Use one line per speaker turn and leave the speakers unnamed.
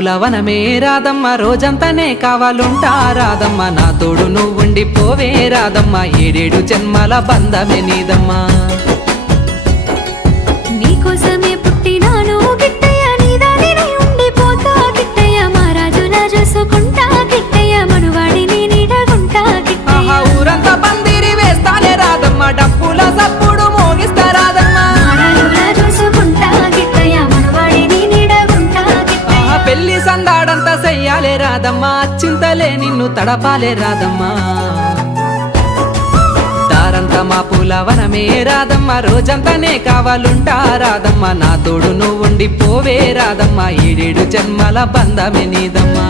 పూల వనమే రాదమ్మ రోజంతానే కావాలుంటా రాదమ్మ నా తోడు నువ్వుండి పోవే రాదమ్మ ఏడేడు జన్మల బంధమే నీదమ్మా. సందాడంతా చెయ్యాలే రాదమ్మ చింతలే నిన్ను తడపాలే రాదమ్మా దారంతా మా పూలవనమే రాదమ్మ రోజంతానే కావాలుంటా రాదమ్మ నా తోడు నువ్వుండి పోవే రాదమ్మ ఏడేడు జన్మల బంధమే నీదమ్మా.